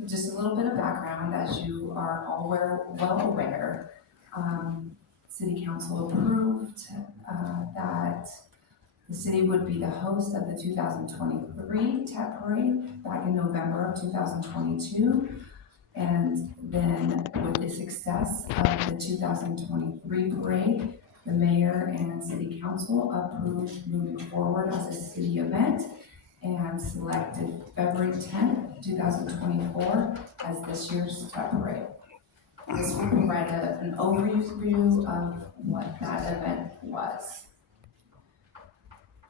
So just a little bit of background, as you are all well aware, City Council approved that the city would be the host of the 2023 TEP Parade back in November of 2022. And then with the success of the 2023 parade, the mayor and city council approved moving forward as a city event and selected February 10th, 2024 as this year's TEP Parade. This will provide an overview of what that event was.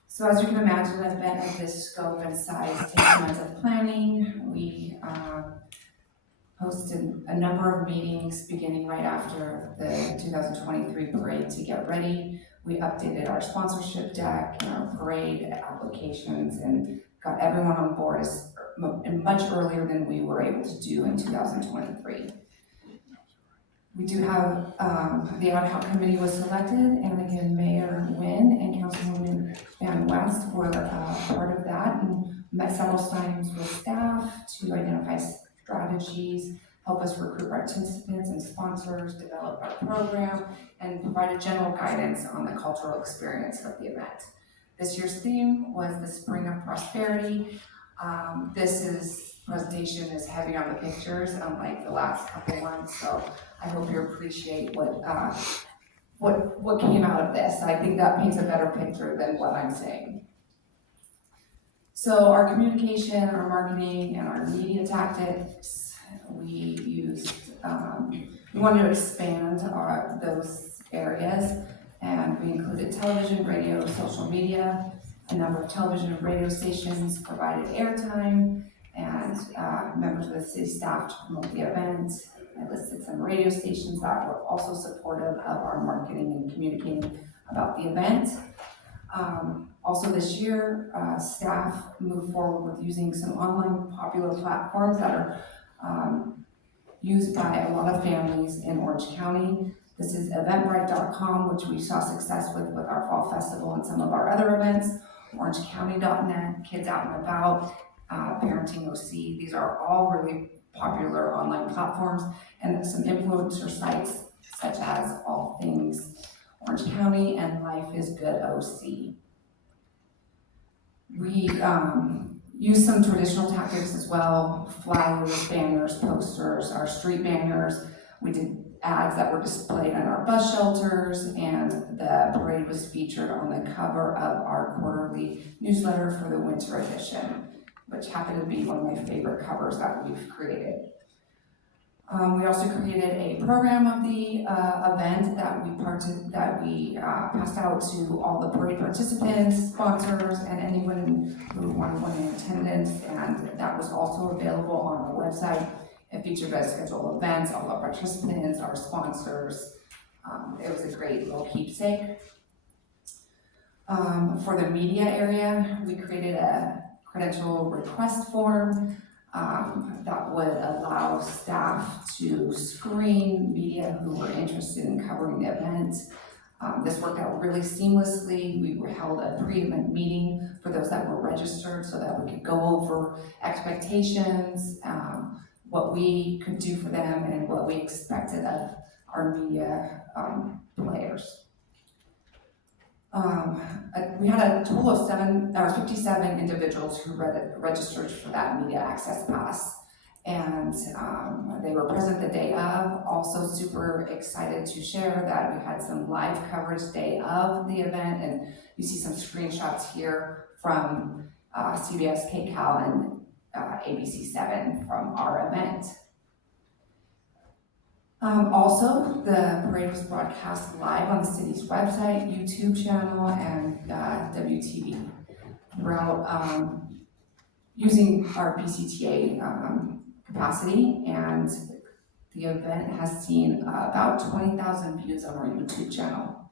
So as you can imagine, an event of this scope and size takes months of planning. We hosted a number of meetings beginning right after the 2023 parade to get ready. We updated our sponsorship deck and our parade applications and got everyone on board much earlier than we were able to do in 2023. We do have, the ad hoc committee was selected, and again, Mayor Wien and Councilwoman Van West were part of that, and met several times with staff to identify strategies, help us recruit participants and sponsors, develop our program, and provide general guidance on the cultural experience of the event. This year's theme was the Spring of Prosperity. This presentation is heavy on the pictures, unlike the last couple ones, so I hope you appreciate what came out of this. I think that paints a better picture than what I'm saying. So our communication, our marketing, and our media tactics, we used, we wanted to expand those areas, and we included television, radio, social media. A number of television and radio stations provided airtime, and members of the city staff to promote the event. I listed some radio stations that were also supportive of our marketing and communicating about the event. Also this year, staff moved forward with using some online popular platforms that are used by a lot of families in Orange County. This is eventbrite.com, which we saw success with our fall festival and some of our other events. orangecounty.net, Kids Out and About, Parenting OC. These are all really popular online platforms, and some influencer sites such as All Things Orange County and Life is Good OC. We use some traditional tactics as well: flyers, banners, posters, our street banners. We did ads that were displayed in our bus shelters, and the parade was featured on the cover of our quarterly newsletter for the winter edition, which happened to be one of my favorite covers that we've created. We also created a program of the event that we passed out to all the parade participants, sponsors, and anyone who wanted one in attendance, and that was also available on our website. It featured our scheduled events, all our participants, our sponsors. It was a great little keepsake. For the media area, we created a credential request form that would allow staff to screen media who were interested in covering the event. This worked out really seamlessly. We held a pre-event meeting for those that were registered so that we could go over expectations, what we could do for them, and what we expected of our media players. We had a total of 57 individuals who registered for that media access pass, and they were present the day of. Also super excited to share that we had some live coverage day of the event, and you see some screenshots here from CBS, KCAL, and ABC7 from our event. Also, the parade was broadcast live on the city's website, YouTube channel, and WTV throughout using our PCTA capacity, and the event has seen about 20,000 views on our YouTube channel.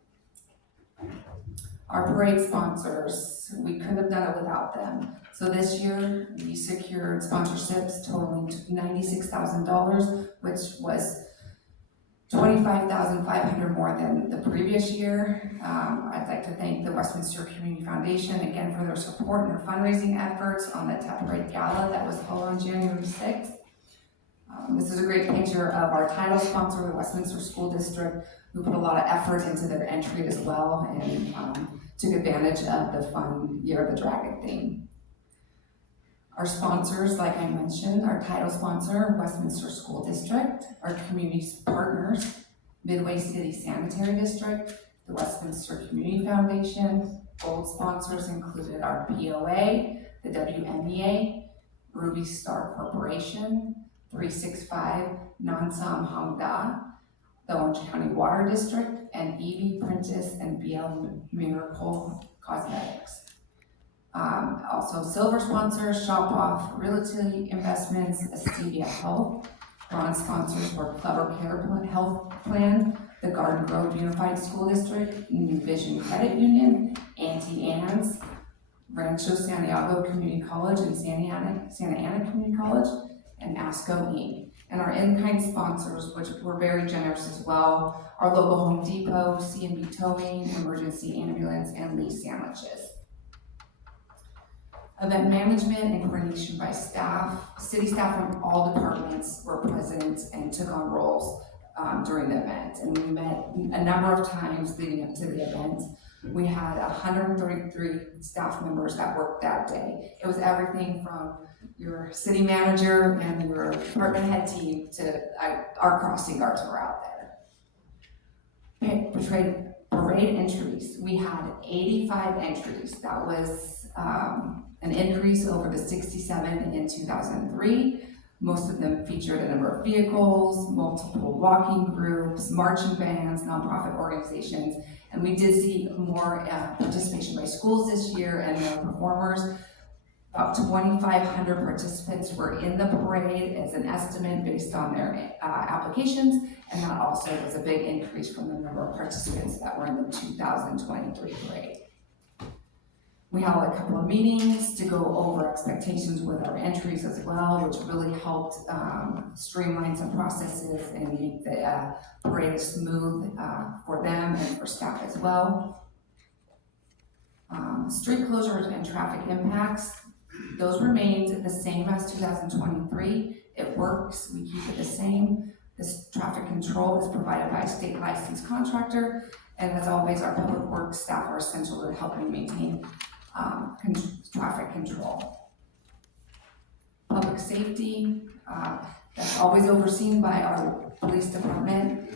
Our parade sponsors, we couldn't have done it without them. So this year, we secured sponsorships totaling $96,000, which was $25,500 more than the previous year. I'd like to thank the Westmister Community Foundation again for their support and their fundraising efforts on the TEP Parade Gala that was held on January 6th. This is a great picture of our title sponsor, the Westminster School District, who put a lot of effort into their entry as well and took advantage of the fun Year of the Dragon theme. Our sponsors, like I mentioned, our title sponsor, Westminster School District, our community partners, Midway City Sanitary District, the Westminster Community Foundation. Gold sponsors included our POA, the WMEA, Ruby Star Corporation, 365 Nansam Hangda, the Orange County Water District, and Evie Prentice and BL Miracle Cosmetics. Also silver sponsors, Shop Off Realty Investments, Estevia Health. Bronze sponsors were Clever Care Health Plan, the Garden Grove Unified School District, New Vision Credit Union, Auntie Anne's, Rancho Santiago Community College and Santa Ana Community College, and ASCO Inc. And our in-kind sponsors, which were very generous as well, our local Home Depot, C&B Towing, Emergency Ambulance, and Lee Sandwiches. Event management and coordination by staff. City staff from all departments were present and took on roles during the event. And we met a number of times leading up to the event. We had 133 staff members that worked that day. It was everything from your city manager and your department head team to our crossing guards were out there. Parade entries. We had 85 entries. That was an increase over the 67 in 2003. Most of them featured a number of vehicles, multiple walking groups, marching bands, nonprofit organizations, and we did see more participation by schools this year and more performers. About 2,500 participants were in the parade as an estimate based on their applications, and that also was a big increase from the number of participants that were in the 2023 parade. We held a couple of meetings to go over expectations with our entries as well, which really helped streamline some processes and make the parade smooth for them and for staff as well. Street closures and traffic impacts, those remained the same as 2023. It works, we keep it the same. This traffic control is provided by a state licensed contractor, and as always, our public works staff are essential to helping maintain traffic control. Public safety, that's always overseen by our police department.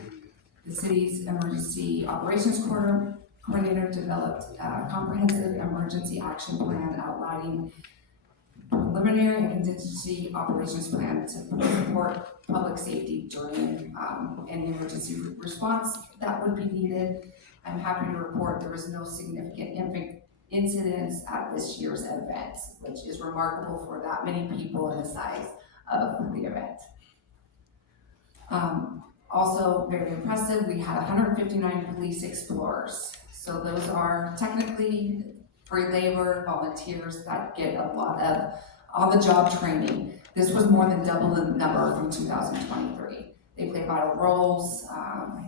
The city's emergency operations coordinator developed a comprehensive emergency action plan outlining preliminary and contingency operations plan to support public safety during any emergency response that would be needed. I'm happy to report there was no significant incidents at this year's event, which is remarkable for that many people and the size of the event. Also very impressive, we had 159 police explorers. So those are technically free labor volunteers that get a lot of on-the-job training. This was more than double the number from 2023. They play vital roles,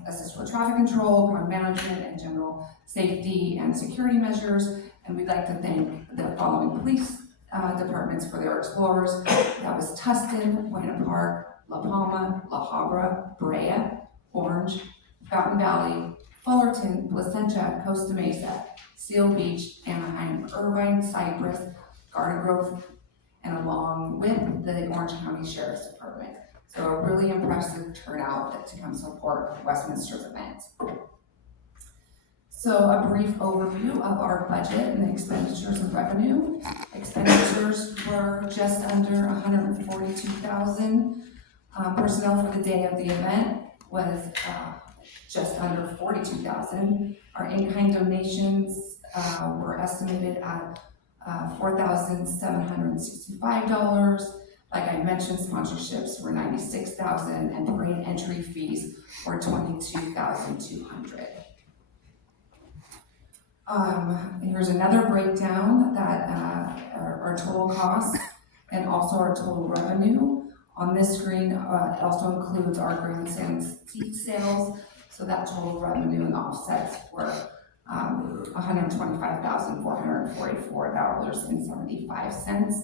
assist with traffic control, crime management, and general safety and security measures. And we'd like to thank the following police departments for their explorers. That was Tustin, Buena Park, La Palma, La Habra, Brea, Orange, Fountain Valley, Fullerton, Placentia, Costa Mesa, Seal Beach, Anaheim, Irvine, Cypress, Garden Grove, and along with the Orange County Sheriff's Department. So a really impressive turnout to come support Westminster's event. So a brief overview of our budget and the expenditures and revenue. Expenditures were just under 142,000. Personnel for the day of the event was just under 42,000. Our in-kind donations were estimated at $4,765. Like I mentioned, sponsorships were $96,000 and parade entry fees were $22,200. Here's another breakdown that our total costs and also our total revenue. On this screen, it also includes our grandstand seat sales. So that total revenue and offsets were $125,444.75.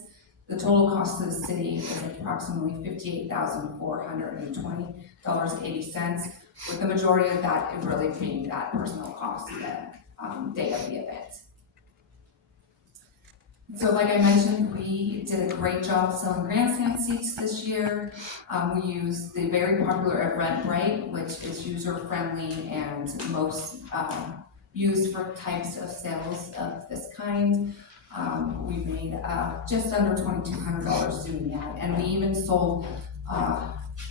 The total cost to the city is approximately $58,420.80, with the majority of that really being that personal cost the day of the event. So like I mentioned, we did a great job selling grandstand seats this year. We used the very popular Eventbrite, which is user-friendly and most used for types of sales of this kind. We made just under $2,200 doing that, and we even sold,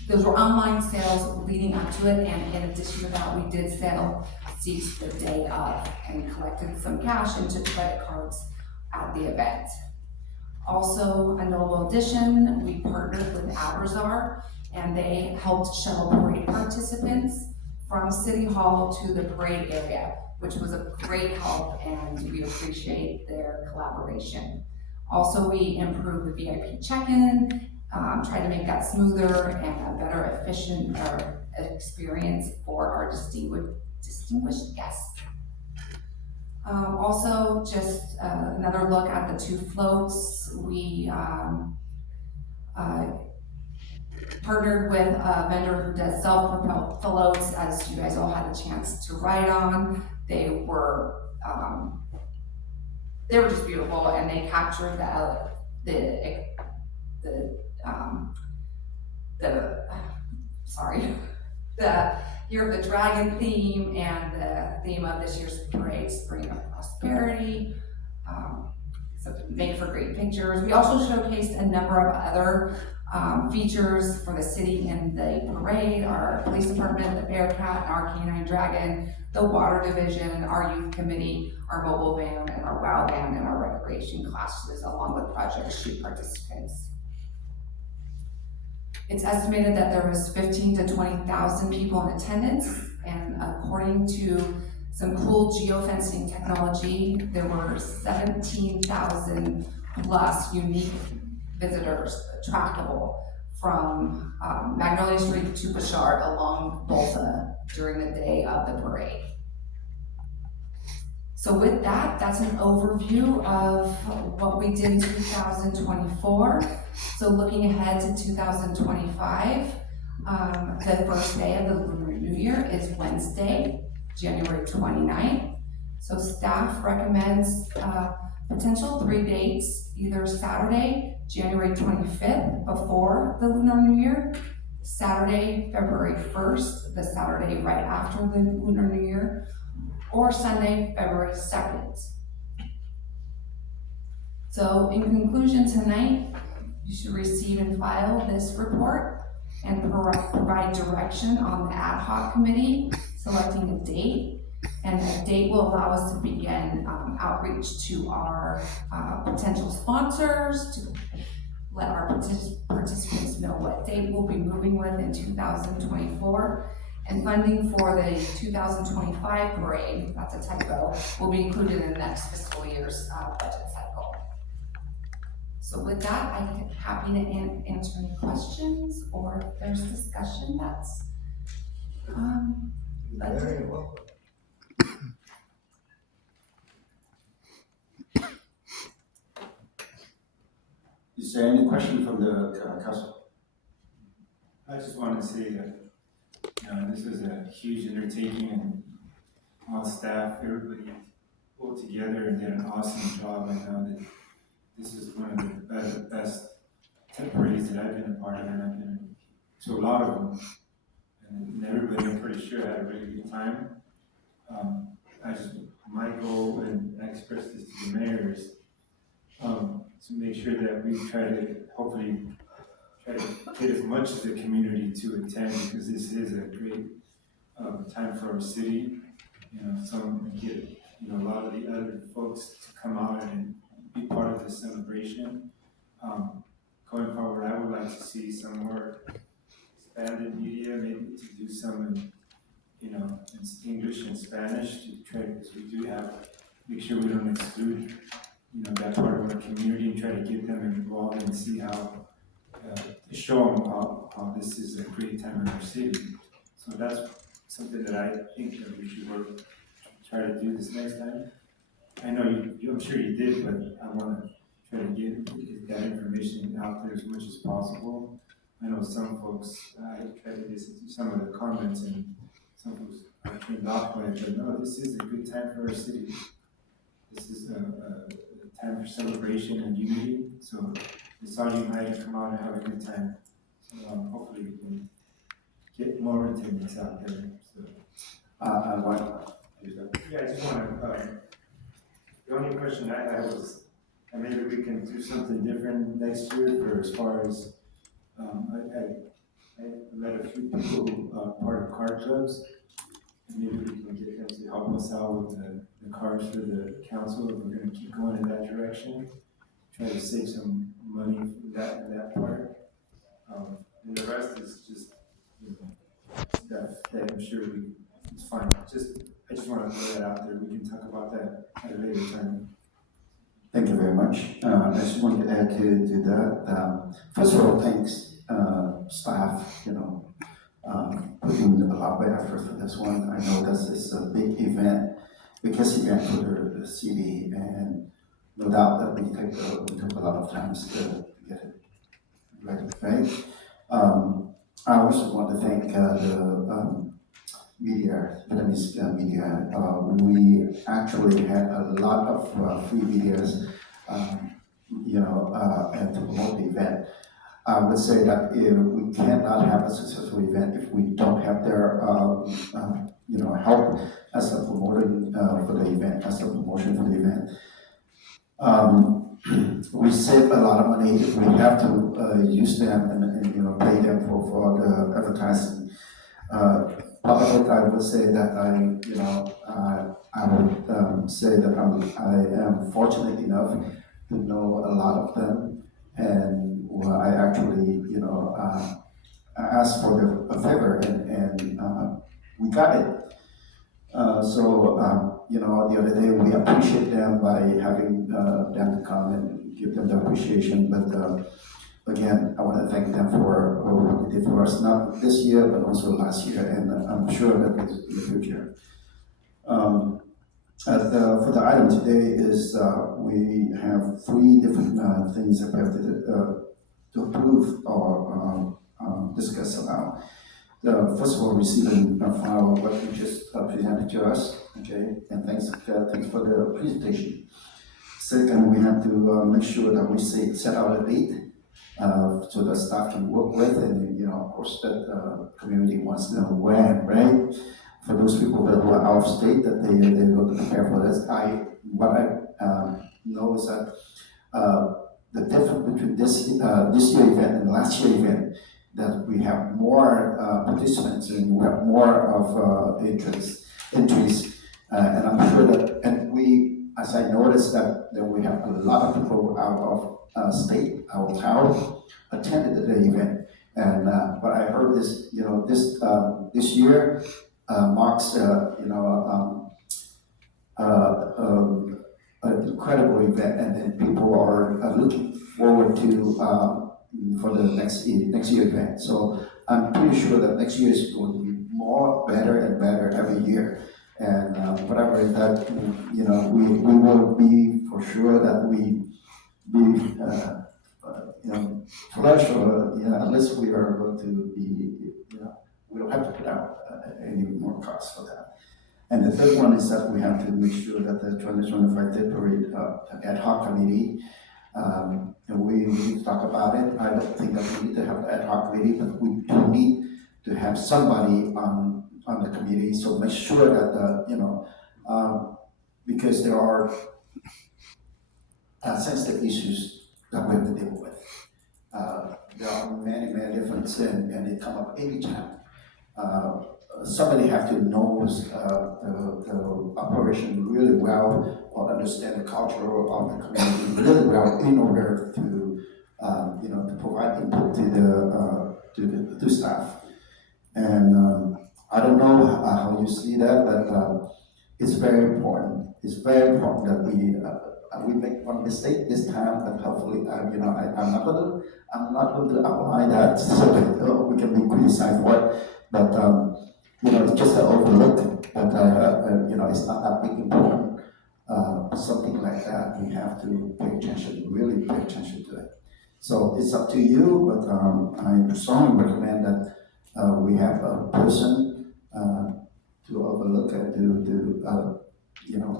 those were online sales leading up to it, and in addition to that, we did sell seats the day of and collected some cash and took credit cards at the event. Also, a notable addition, we partnered with Abrazar, and they helped shuttle parade participants from City Hall to the parade area, which was a great help, and we appreciate their collaboration. Also, we improved the VIP check-in, tried to make that smoother and a better efficient experience for our distinguished guests. Also, just another look at the two floats. We partnered with a vendor who does self-propelled floats, as you guys all had a chance to ride on. They were just beautiful, and they captured the Year of the Dragon theme and the theme of this year's parade, Spring of Prosperity. So make for great pictures. We also showcased a number of other features for the city in the parade: our police department, the Bearcat, our Canine Dragon, the water division, our youth committee, our mobile van, and our WOW van, and our recreation classes, along with Project Shoot participants. It's estimated that there was 15,000 to 20,000 people in attendance, and according to some cool geofencing technology, there were 17,000 plus unique visitors trackable from Magnolia Street to Bouchard along Bolsa during the day of the parade. So with that, that's an overview of what we did in 2024. So looking ahead to 2025, the first day of the Lunar New Year is Wednesday, January 29th. So staff recommends potential 3 dates, either Saturday, January 25th, before the Lunar New Year, Saturday, February 1st, the Saturday right after the Lunar New Year, or Sunday, February 2nd. So in conclusion tonight, you should receive and file this report and provide direction on the ad hoc committee selecting a date, and a date will allow us to begin outreach to our potential sponsors, to let our participants know what date we'll be moving with in 2024. And funding for the 2025 parade, that's a typo, will be included in the next fiscal year's budget cycle. So with that, I'm happy to answer any questions, or if there's discussion that's very well. Is there any question from the council? I just wanted to say that this was a huge undertaking, and all staff, everybody pulled together and did an awesome job. I know that this is one of the best tent parades that I've been a part of, and I've been to a lot of them, and everybody, I'm pretty sure, had a really good time. My goal, and I expressed this to the mayor, is to make sure that we try to hopefully try to get as much of the community to attend, because this is a great time for our city. Get a lot of the other folks to come out and be part of the celebration. Going forward, I would like to see some more expanded media, maybe to do some in English and Spanish, to try, because we do have, make sure we don't exclude that part of our community, and try to get them involved and see how to show them how this is a great time in our city. So that's something that I think that we should try to do this next time. I know I'm sure you did, but I want to try to get that information out there as much as possible. I know some folks, I try to listen to some of the comments, and some folks are turned off by it, but no, this is a good time for our city. This is a time for celebration and unity, so it's all united, come out and have a good time. So hopefully we can get more attendance out there, so. Yeah, I just wanna, the only question I had was, maybe we can do something different next year for as far as, I met a few people who are part of car clubs, and maybe we can get them to help us out with the cars for the council, if we're gonna keep going in that direction. Try to save some money for that part. And the rest is just, you know, that I'm sure it's fine. I just wanna throw that out there, we can talk about that at a later time. Thank you very much. I just want to add to that. First of all, thanks, staff, put in a lot of effort for this one. I know this is a big event, biggest event for the city, and no doubt that we took a lot of time to get it ready, right? I also want to thank the media, Vietnamese media. We actually had a lot of free videos, and to promote the event. I would say that we cannot have a successful event if we don't have their, help as a promoter for the event, as a promotion for the event. We save a lot of money if we have to use them and pay them for the advertising. Part of it, I would say that I would say that I am fortunate enough to know a lot of them, and I actually, I asked for a favor, and we got it. The other day we appreciate them by having them to come and give them the appreciation. But again, I want to thank them for what they did for us, not this year, but also last year, and I'm sure that in the future. For the item today is we have three different things that we have to approve or discuss about. First of all, receiving a file what you just presented to us, okay, and thanks for the presentation. Second, we have to make sure that we set out a date so the staff can work with, and of course that the community wants to know when, right? For those people that were out of state, that they go to prepare for this. What I know is that the difference between this year event and last year event, that we have more participants and we have more of entries, and I'm sure that, and we, as I noticed that we have a lot of people out of state, out of town, attended the event, and but I heard this, this year marks, an incredible event, and then people are looking forward to for the next year event. So I'm pretty sure that next year is going to be more, better and better every year. And whatever that, we will be for sure that we be, flush, or unless we are going to be, we don't have to put out any more costs for that. And the third one is that we have to make sure that the 2025 Day Parade ad hoc committee, and we need to talk about it. I don't think that we need to have the ad hoc committee, but we do need to have somebody on the committee. So make sure that because there are sensitive issues that we have to deal with. There are many different things, and they come up anytime. Somebody have to know the operation really well, or understand the culture of the community really well, in order to to provide input to the staff. And I don't know how you see that, but it's very important. It's very important that we make one mistake this time, but hopefully, I'm not going to outline that so that we can be criticized for it. But it's just an overlook. But it's not that big important. something like that, we have to pay attention, really pay attention to it. So it's up to you, but I strongly recommend that we have a person to overlook and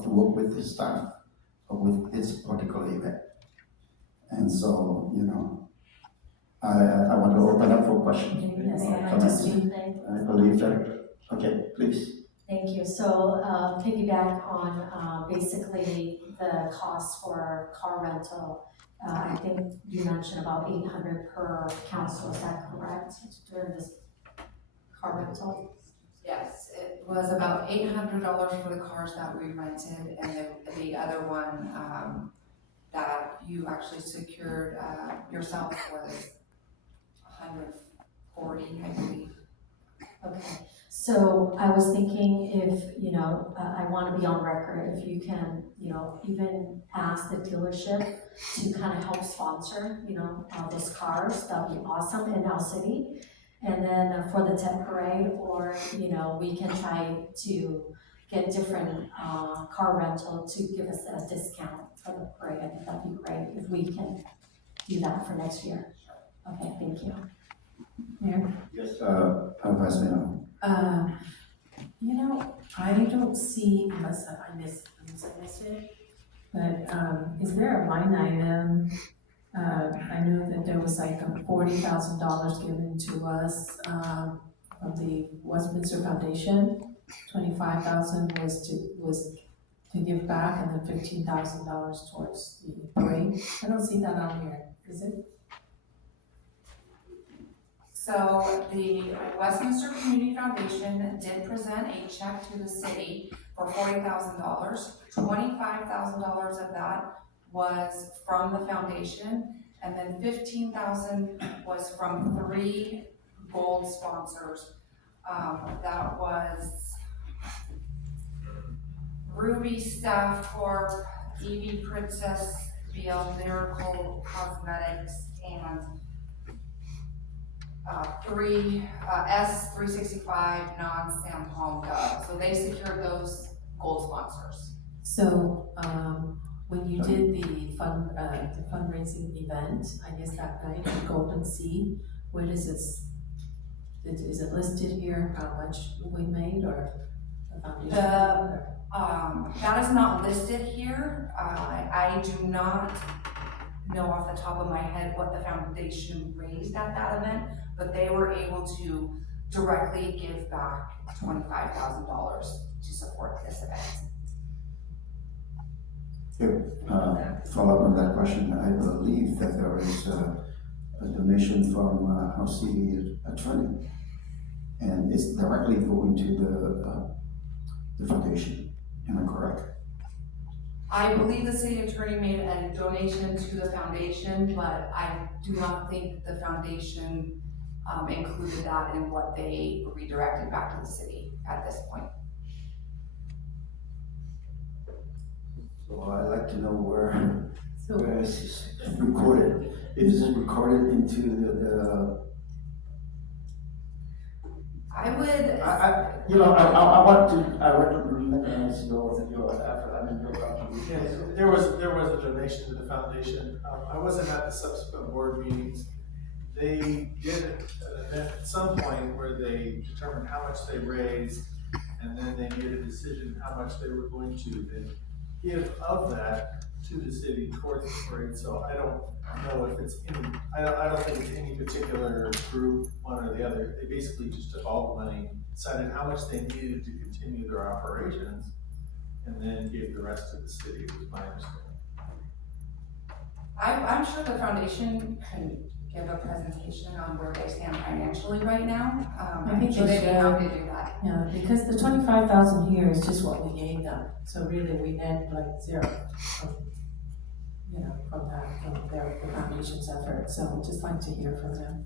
to work with the staff with this particular event. And so, I want to open up for questions. Yes, I'd like to Comments. speak. Thank I believe that, okay, please. Thank you. So, piggyback on, basically the cost for car rental. I think you mentioned about 800 per council, is that correct? During this car rental? Yes, it was about $800 for the cars that we rented, and then the other one, that you actually secured, yourself was $140, I believe. Okay, so I was thinking if, I want to be on record, if you can, even ask the dealership to kind of help sponsor, those cars, that'd be awesome in our city. And then for the tent parade, or, we can try to get different car rental to give us a discount for the parade. I think that'd be great if we can do that for next year. Okay, thank you. Mayor? Yes, Vice Mayor. I don't see, unless I missed it, but, is there a line item? I know that there was like $40,000 given to us, from the Westminster Foundation. 25,000 was to give back, and then $15,000 towards the parade. I don't see that on here, is it? So the Westminster Community Foundation did present a check to the city for $40,000. $25,000 of that was from the foundation, and then $15,000 was from 3 gold sponsors. That was Ruby Staff Corp, Evie Princess, BL Miracle Cosmetics, and S365 non-Sam Hong Gov. So they secured those gold sponsors. So, when you did the fundraising event, I guess that night at Golden Sea, where does is it listed here, how much we made, or the foundation? That is not listed here. I do not know off the top of my head what the foundation raised at that event, but they were able to directly give back $25,000 to support this event. Follow up on that question, I believe that there is a donation from our city attorney, and it's directly going to the foundation. Am I correct? I believe the city attorney made a donation to the foundation, but I do not think the foundation included that in what they redirected back to the city at this point. So I'd like to know where So, is this recorded? Is it recorded into the I would. I want to recognize your effort, your contribution. Yes, there was a donation to the foundation. I wasn't at the subsequent board meetings. They did an event at some point where they determined how much they raised, and then they made a decision how much they were going to then give of that to the city towards the parade. So I don't know if it's any, I don't think it's any particular group, one or the other. They basically just took all the money, decided how much they needed to continue their operations, and then gave the rest to the city, was my understanding. I'm sure the foundation can give a presentation on where they stand financially right now. I think so they they'd be should. happy to do that. yeah, because the 25,000 here is just what we gave them, so really we net like zero from, from the foundation's effort, so we'd just like to hear from them.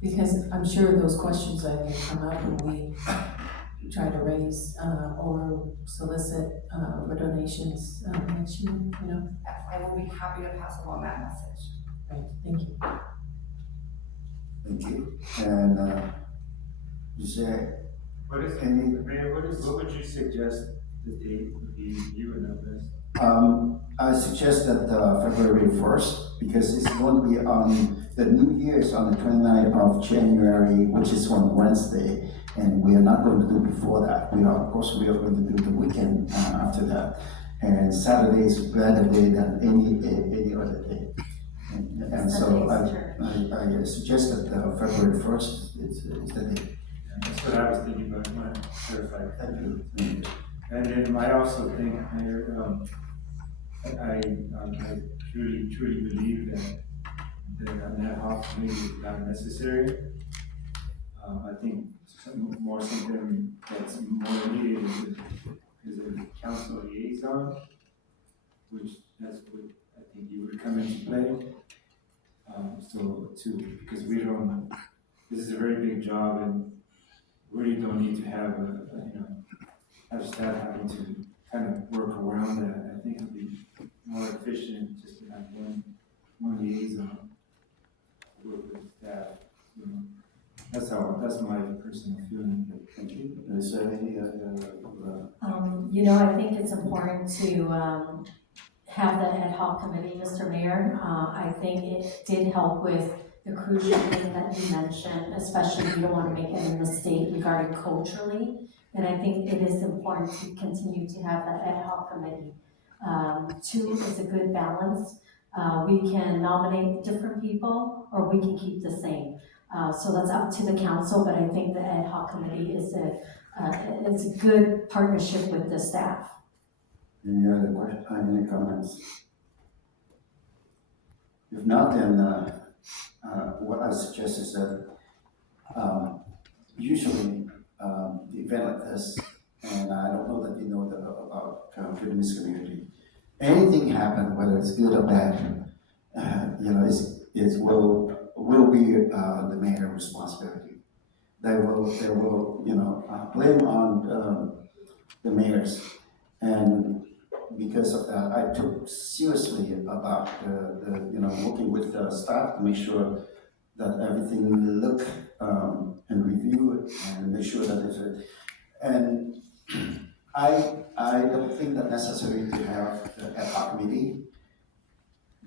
Because I'm sure those questions are gonna come up when we try to raise, or solicit, for donations, next year, I will be happy to pass along that message. Right, thank you. Thank you. And is there What is, any? Mayor, what would you suggest the date would be you and others. I suggest that February 1st, because it's going to be on, the New Year is on the 29th of January, which is on Wednesday, and we are not going to do before that. Of course, we are going to do the weekend after that. And Saturday is a better day than any other day. And so I suggest that February 1st is the day. That's what I was thinking about when I clarified. Thank you. And then I also think, Mayor, I truly believe that an ad hoc committee is not necessary. I think something that's more needed is a council liaison, which that's what I think you would come into play. Because this is a very big job and really don't need to have have staff having to kind of work around that. I think it'd be more efficient just to have one liaison work with staff. That's my personal feeling. Thank you. Is there any I think it's important to have the ad hoc committee, Mr. Mayor. I think it did help with the crucial thing that you mentioned, especially if you don't want to make any mistake regarding culturally. And I think it is important to continue to have that ad hoc committee. Two is a good balance. We can nominate different people or we can keep the same. So that's up to the council, but I think the ad hoc committee is it's a good partnership with the staff. Any other questions, any comments? If not, then what I suggest is that usually the event like this, and I don't know that you know about Vietnamese community, anything happen, whether it's good or bad, it will be the mayor's responsibility. They will blame on the mayors, and because of that, I took seriously about working with the staff to make sure that everything look and review it and make sure that it's and I don't think that necessary to have the ad hoc committee,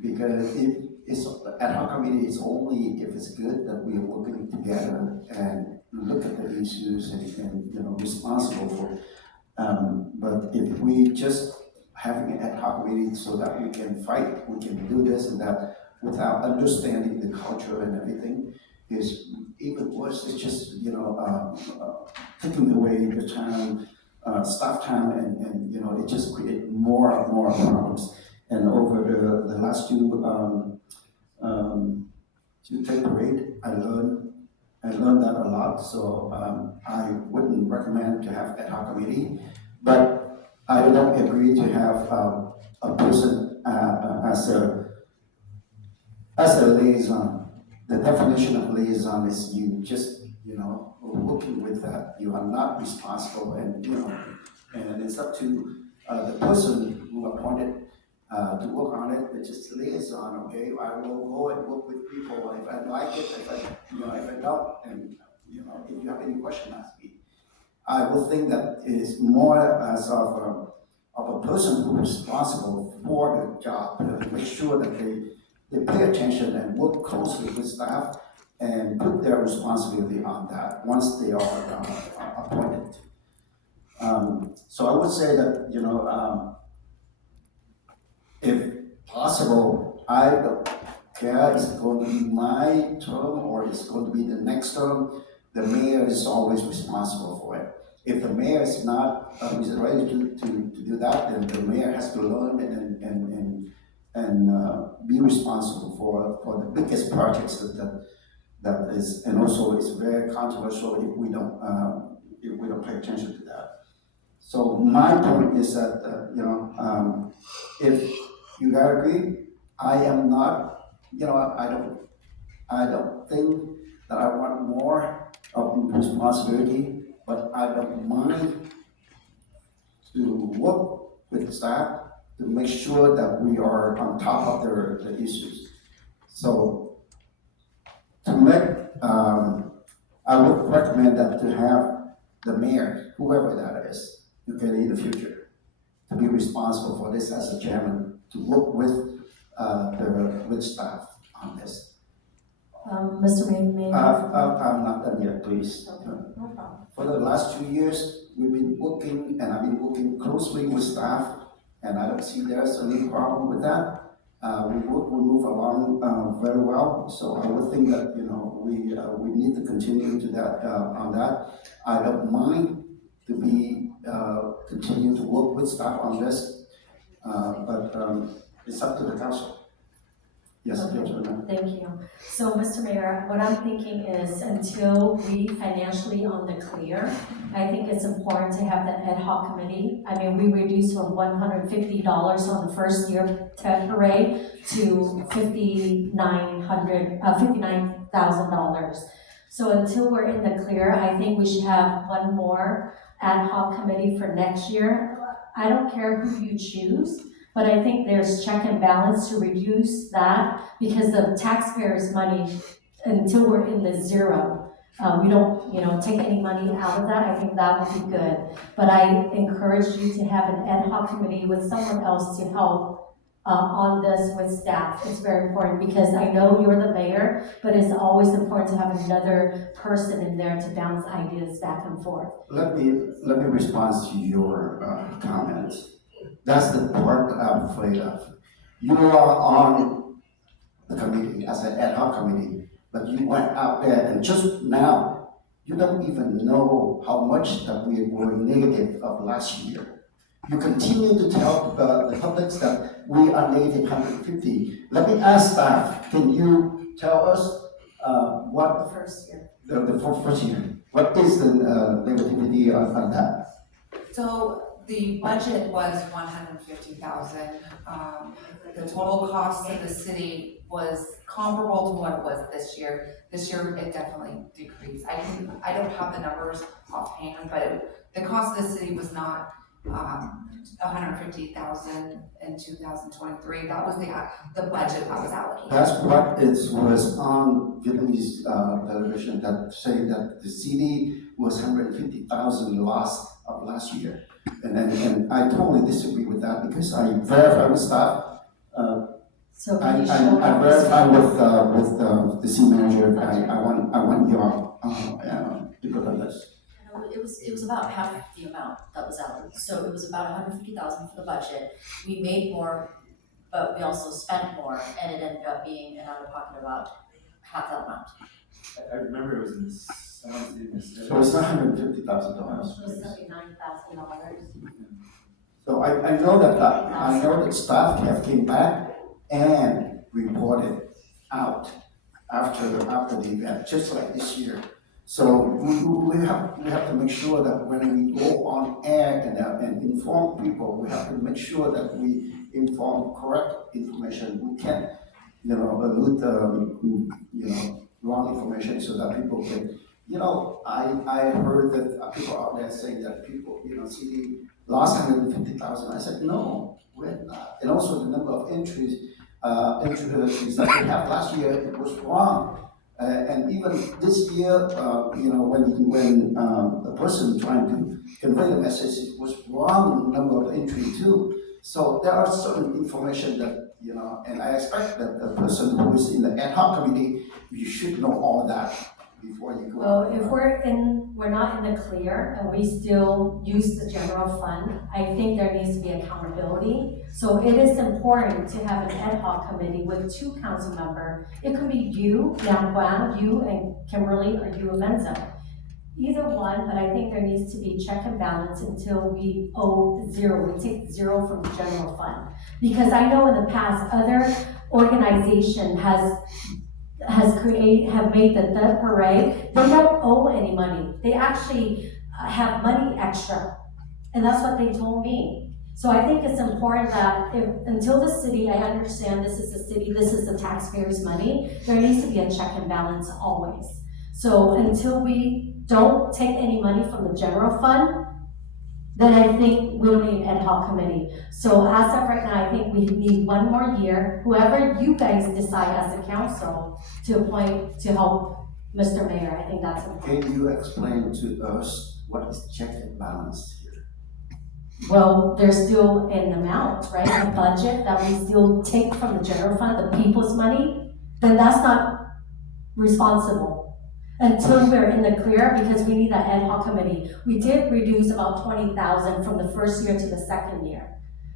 because the ad hoc committee is only if it's good that we are working together and look at the issues and responsible for it. But if we just having an ad hoc meeting so that we can fight, we can do this and that without understanding the culture and everything is even worse. It's just taking away the time, staff time, and it just creates more problems. And over the last two take parade, I learned that a lot. So I wouldn't recommend to have ad hoc committee, but I don't agree to have a person as a liaison. The definition of liaison is you just working with that. You are not responsible, and it's up to the person who appointed to work on it. It's just liaison. Okay, I will go and work with people if I like it. If I don't, and if you have any question, ask me. I will think that it is more as of a person who is responsible for the job, to make sure that they pay attention and work closely with staff and put their responsibility on that once they are appointed. So I would say that, if possible, I don't care it's going to be my term or it's going to be the next term, the mayor is always responsible for it. If the mayor is not ready to do that, then the mayor has to learn and be responsible for the biggest projects that is, and also it's very controversial if we don't pay attention to that. So my point is that if you guys agree, I am not, I don't think that I want more of responsibility. But I don't mind to work with the staff to make sure that we are on top of the issues. So to make, I would recommend that to have the mayor, whoever that is, in the future, to be responsible for this as a chairman, to work with staff on this. Mr. May. I'm not done yet, please. Okay, no problem. For the last 2 years, we've been working, and I've been working closely with staff, and I don't see there's any problem with that. We move along very well, so I would think that, we need to continue to that, on that. I don't mind to be, continue to work with staff on this, but it's up to the council. Yes, Okay. Your Honor. Thank you. So, Mr. Mayor, what I'm thinking is until we financially on the clear, I think it's important to have the ad hoc committee. I mean, we reduced from $150 on the first year Ted parade to $59,000. So until we're in the clear, I think we should have one more ad hoc committee for next year. I don't care who you choose, but I think there's check and balance to reduce that because the taxpayers' money, until we're in the zero, we don't, take any money out of that. I think that would be good. But I encourage you to have an ad hoc committee with someone else to help on this with staff. It's very important because I know you're the mayor, but it's always important to have another person in there to bounce ideas back and forth. Let me respond to your comments. That's the part that I'm afraid of. You are on the committee as an ad hoc committee, but you went out there and just now, you don't even know how much that we were negative of last year. You continue to tell the public that we are negative 150. Let me ask staff, can you tell us what The first year. the first year, what is the negativity on that? So the budget was 150,000. The total cost of the city was comparable to what it was this year. This year, it definitely decreased. I don't have the numbers offhand, but the cost of the city was not 150,000 in 2023. That was the budget that was allocated. That's what it was on Vietnamese television that saying that the city was 150,000 loss of last year. And I totally disagree with that because I verify with staff. So I can you show verify us? with the city manager. I want your input on this. It was about half the amount that was allocated, so it was about 150,000 for the budget. We made more, but we also spent more, and it ended up being an out-of-pocket about half that amount. I remember it was in the 70s. So it's not $150,000. It was $79,000. So I know that staff have came back and reported out after the event, just like this year. So we have to make sure that when we go on air and inform people, we have to make sure that we inform correct information. We can't, allude wrong information so that people can, I heard that people out there saying that people, city lost 150,000. I said, no, we're not. And also the number of entries that we have last year, it was wrong. And even this year, when the person trying to convey the message, it was wrong number of entry too. So there are certain information that, and I expect that the person who is in the ad hoc committee, you should know all that before you go. Well, if we're not in the clear and we still use the general fund, I think there needs to be accountability. So it is important to have an ad hoc committee with 2 council members. It could be you, Yang Guan, you and Kimberly, or you and Menza. Either one, but I think there needs to be check and balance until we owe zero. We take zero from the general fund. Because I know in the past, other organization have made the parade. They don't owe any money. They actually have money extra. And that's what they told me. So I think it's important that until the city, I understand this is the city, this is the taxpayers' money, there needs to be a check and balance always. So until we don't take any money from the general fund, then I think we'll need an ad hoc committee. So as of right now, I think we need one more year, whoever you guys decide as a council to appoint to help Mr. Mayor. I think that's important. Can you explain to us what is check and balance here? well, there's still an amount, right, a budget that we still take from the general fund, the people's money, then that's not responsible. Until we're in the clear, because we need that ad hoc committee. We did reduce about 20,000 from the first year to the second year.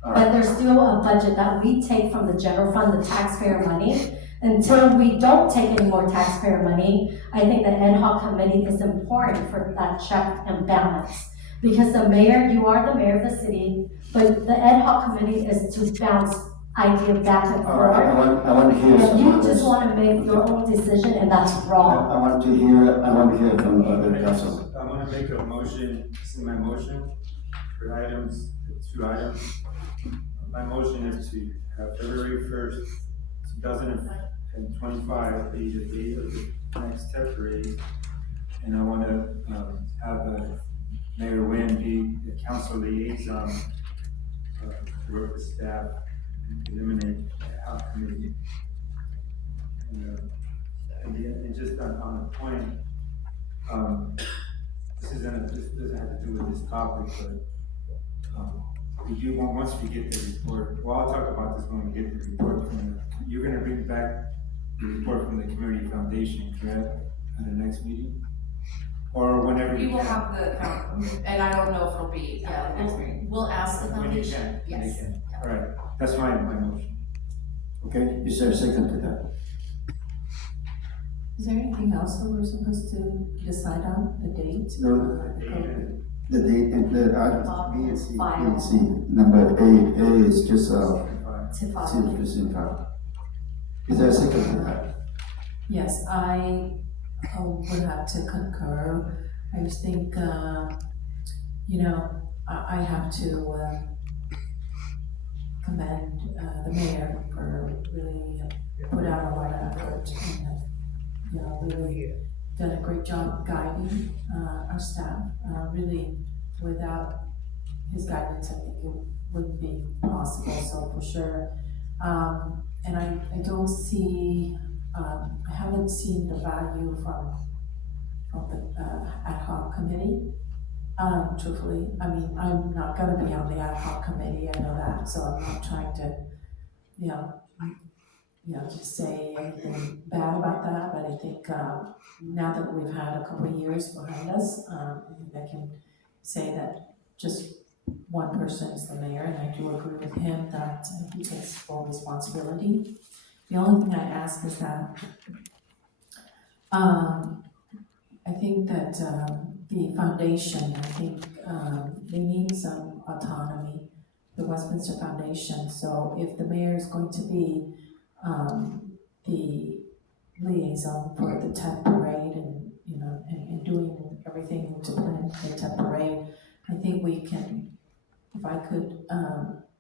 But there's still a budget that we take from the general fund, the taxpayer money. Until we don't take any more taxpayer money, I think the ad hoc committee is important for that check and balance. Because the mayor, you are the mayor of the city, but the ad hoc committee is to bounce idea back and All right, forth. I want to hear And some you others. just wanna make your own decision, and that's wrong. I want to hear from other council. I'm gonna make a motion, this is my motion, for items, the 2 items. My motion is to have February 1st, 2025 be the date of the next TEP parade. And I wanna, have Mayor Wynn be the council liaison, to work with staff, and eliminate the ad hoc committee. And just on the point, this doesn't have to do with this topic, but, we do want, once we get the report, well, I'll talk about this when we get the report from you're gonna bring back the report from the community foundation, correct, at the next meeting? Or whenever We you will can? have the, and I don't know if it'll be Yeah, at the next meeting. we'll ask the When you foundation, can, when you yes. can. All right, that's my motion. Okay, is there a second to that? Is there anything else that we're supposed to decide on, the date? No, the date and the items B and C, B and C. Number A is just, To C follow. is in file. Is there a second to that? Yes, I would have to concur. I just think, you know, I have to commend the mayor for really put out a lot of effort and, you know, really done a great job guiding our staff. Really, without his guidance, I think it wouldn't be possible, so for sure. And I don't see, I haven't seen the value from the ad hoc committee. Truthfully, I mean, I'm not gonna be on the ad hoc committee, I know that, so I'm not trying to, you know, just say anything bad about that, but I think, now that we've had a couple of years behind us, I think I can say that just one person is the mayor, and I do agree with him that he takes full responsibility. The only thing I ask is that, I think that, the foundation, I think, they need some autonomy, the Westminster Foundation, so if the mayor is going to be, the liaison for the TEP parade and, you know, and doing everything to plan the TEP parade, I think we can,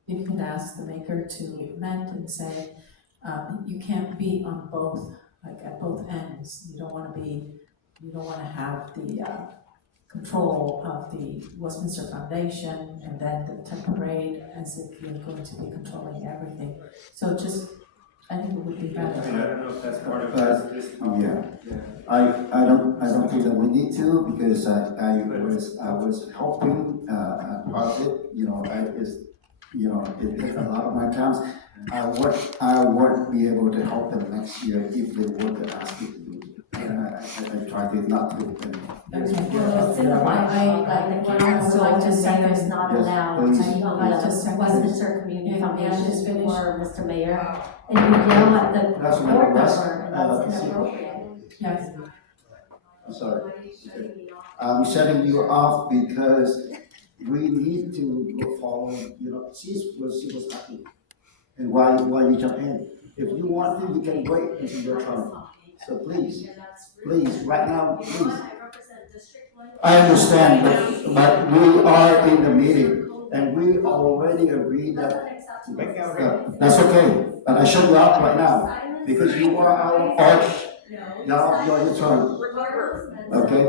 if you could ask the maker to amend and say, you can't be on both, like at both ends. You don't wanna have the control of the Westminster Foundation and then the TEP parade as if you're going to be controlling everything. So just, I think it would be I mean, I better. don't know if that's part of this topic. Yeah. I don't think that we need to, because I was helping, part of it, you know, it took a lot of my time. I won't be able to help them next year if they were to ask me to do it. I tried not to. Well, it's in the bylaw that the council, the mayor is not Yes, allowed please. to yell I at just the second. Westminster Community Yeah, yeah, just Foundation finish. or Mr. Mayor, and you yell at the Councilmember board West, member, and that's see. inappropriate. Yes. I'm sorry. I'm shutting you off because we need to go forward, you know, she was happy. And why you jump in? If you want to, you can wait until your turn. So please, right now, please. I understand, but we are in the meeting and we already agreed that. That's okay, but I shut you out right now because you are our arch. Now your turn. Okay.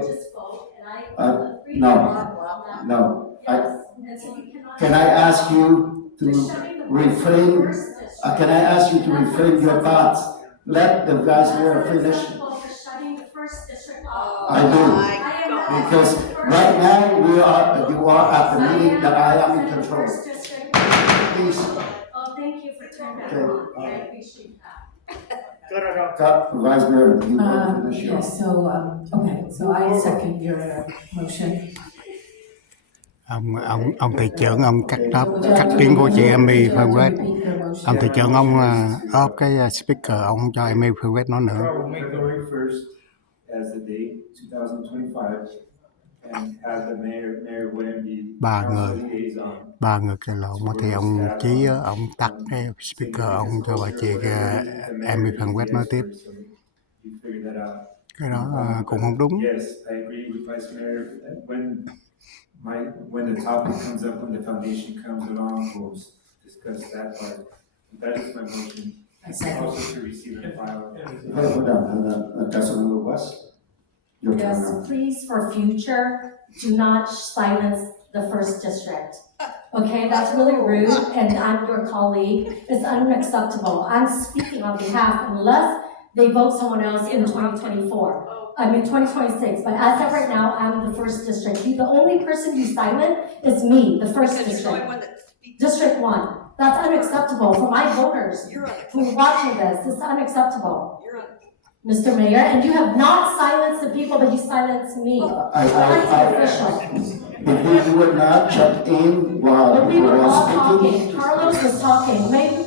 No. Can I ask you to refrain? Can I ask you to refrain your thoughts? Let the vice mayor finish. I do. Because right now, you are at the meeting that I am in control. Please, Oh, thank you for turning that Okay. on, I appreciate that. cut, Vice Mayor, you want to finish your. Yes, so, okay, so I second your motion. Ông thị trưởng ông cắt tiếng của chị Amy Phương ông thị trưởng ông off cái speaker ông không cho Amy Phương nói nữa. February 1st as the date 2025 and have the mayor Wien be council liaison. Ba người kêu lộn thì ông Chí ông tắt cái speaker ông cho bà chị Amy Phương nói tiếp. You figure that out. Cái đó cũng không đúng. Yes, I agree with Vice Mayor. When the topic comes up, when the foundation comes along, we'll discuss that part. That is my motion. I second. Also to receive and file. Hold on, Councilmember West. Your turn Yes, now. please, for future, do not silence the first district. Okay, that's really rude, and I'm your colleague, it's unacceptable. I'm speaking on behalf unless they vote someone else in 2024. I mean 2026, but as of right now, I'm the first district. The only person you silent is me, the first district. District 1. That's unacceptable for my voters who are watching this. This is unacceptable. Mr. Mayor, and you have not silenced the people, but you silenced me. Elected official. If you would not check in while But we you were were all speaking. talking, Carlos was talking,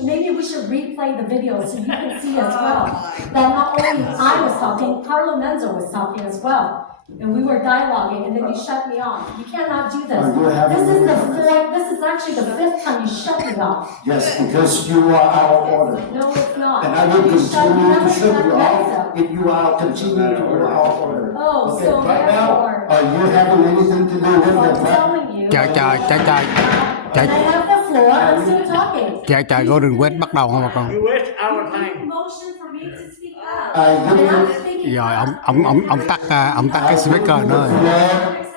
maybe we should replay the video so you can see as well. That not only I was talking, Carlo Menzo was talking as well. And we were dialoguing and then you shut me off. You cannot do this. You have This is actually the 5th time you shut me off. Yes, because you are out of order. No, it's not. And I will You continue to never shut you met off if you are continuing to go out of order. Oh, Okay, so right now, therefore. are you having anything to do with I'm the fact? telling you. Trời. And I have the floor, I'm still talking. Trời có rừng quét bắt đầu không bà con? You motion for me to speak up. I give And I'm you, speaking Rồi up. ông tắt cái speaker nữa.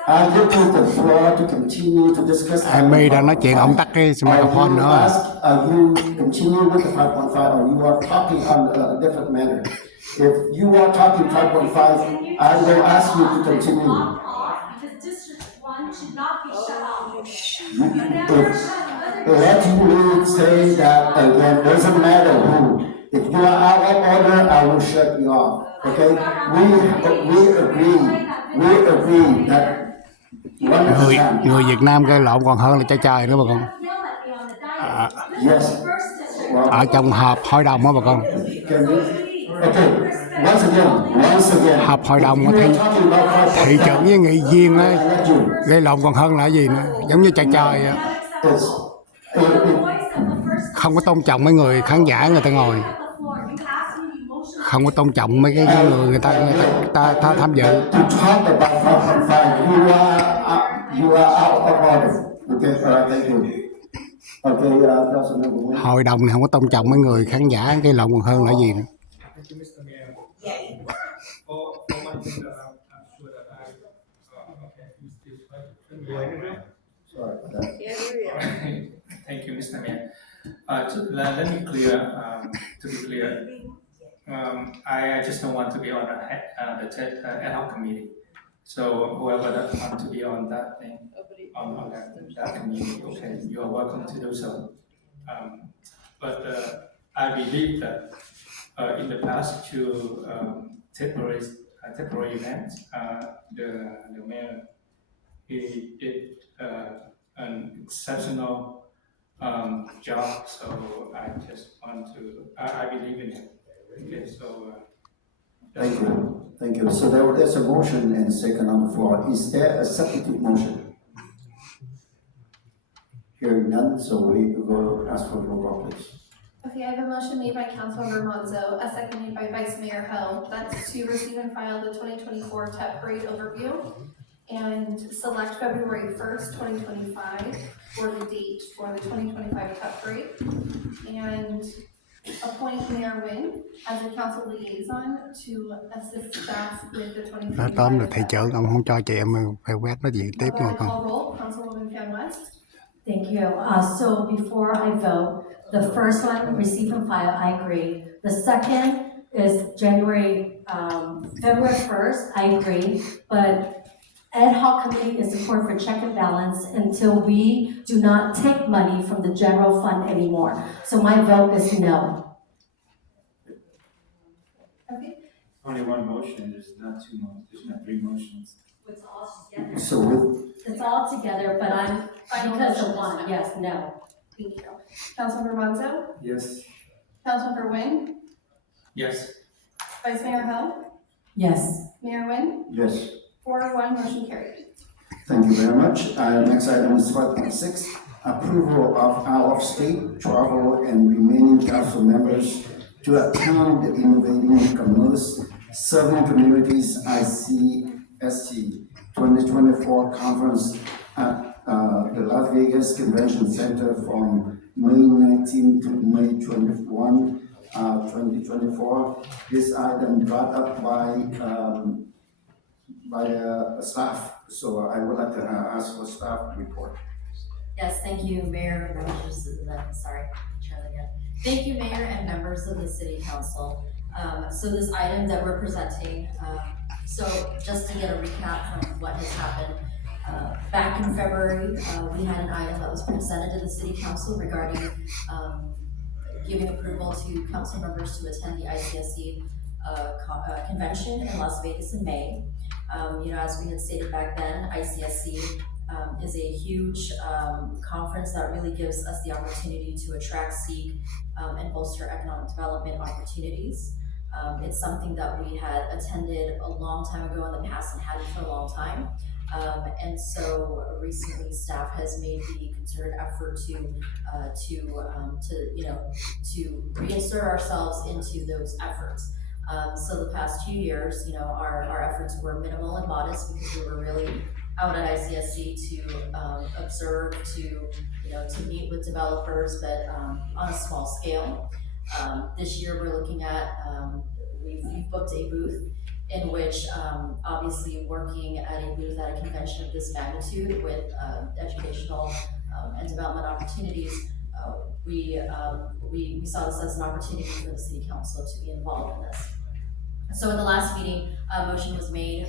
I give you the floor to continue to discuss. Amy đang nói chuyện ông tắt cái microphone nữa. Are you continue with the 5.5 or you are talking on a different manner? If you are talking 5.5, I will ask you to continue. Lock off because District 1 should not be shut off. You- You never If, shut other let me say that again, doesn't matter who. If you are out of order, I will shut you off, okay? We agree that 100%. Người Việt Nam gây lộn còn hơn là trai trai nữa bà con. Yes. Ở trong họp hội đồng á bà con. Can we? Okay, once again. Họp hội đồng If you thì are talking about 5.5, thị trưởng với nghị viên á I let you. gây lộn còn hơn là gì nữa, giống như trai trai á. Không có tôn trọng mấy người khán giả người ta ngồi, không có tôn trọng mấy cái người ta tham dự. To talk about 5.5, you are out of order. Okay, thank you. Okay, Councilmember Win. Hội đồng này không có tôn trọng mấy người khán giả, gây lộn còn hơn là gì nữa. Thank you, Mr. Mayor. For one thing that I'm sure that I can use this right. Sorry for that. Thank you, Mr. Mayor. Let me clear, to be clear, I just don't want to be on the ad hoc committee. So whoever that want to be on that thing, on that committee, okay, you are welcome to do so. But I believe that in the past two temporary events, the mayor he did an exceptional job. So I just want to I believe in him. Okay, so. Thank you. Thank you. So there's a motion and second on the floor. Is there a substitute motion? Hearing none, so we will ask for roll call, please. Okay, I have a motion made by Councilmember Monzo, a second made by Vice Mayor Ho. That's to receive and file the 2024 TEP Parade overview and select February 1st, 2025 for the date for the 2025 TEP Parade. And appoint Mayor Win as a council liaison to assist staff with the 2025. Nói tóm là thị trưởng ông không cho chị em phải quét nói chuyện tiếp mà con. Call roll, Councilwoman Vien West. Thank you. So before I vote, the first one, receive and file, I agree. The second is February 1st, I agree. But ad hoc committee is important for check and balance until we do not take money from the general fund anymore. So my vote is no. Okay, Only one motion, there's not two motions, there's not three motions. It's all together. So with, It's all together, but I'm, Final because motion of is one, no. yes, no. thank you. Councilmember Monzo, Yes. Councilmember Wynn, Yes. Vice Mayor Hill, Yes. Mayor Wynn, yes. 4-1, motion carried. Thank you very much. Next item is 5.6, approval of out-of-state travel and remaining council members to attend the Innovating Commerce Serving Communities ICSC 2024 conference at the Las Vegas Convention Center from May 19 to May 21, 2024. This item brought up by staff, so I would like to ask for staff report. Yes, thank you, Mayor, and members of Charlie again. Thank you, Mayor and members of the City Council. So this item that we're presenting, so just to get a recap from what has happened, back in February, we had an item that was presented to the City Council regarding giving approval to council members to attend the ICSC convention in Las Vegas in May. As we had stated back then, ICSC is a huge conference that really gives us the opportunity to attract, seek, and bolster economic development opportunities. It's something that we had attended a long time ago in the past and hadn't for a long time. And so recently staff has made the concerted effort to reinsert ourselves into those efforts. So the past few years, our efforts were minimal and modest because we were really out at ICSC to observe, to meet with developers, but on a small scale. This year we're looking at, we've booked a booth in which obviously working at a booth at a convention of this magnitude with educational and development opportunities, we saw this as an opportunity for the City Council to be involved in this. So at the last meeting, a motion was made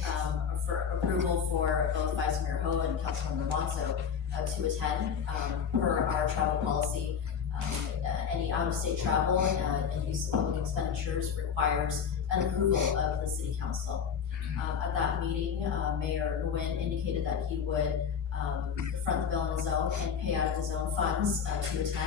for approval for both Vice Mayor Ho and Councilmember Monzo to attend per our travel policy. Any out-of-state travel and use of public expenditures requires an approval of the City Council. At that meeting, Mayor Nguyen indicated that he would front the bill on his own and pay out of his own funds to attend.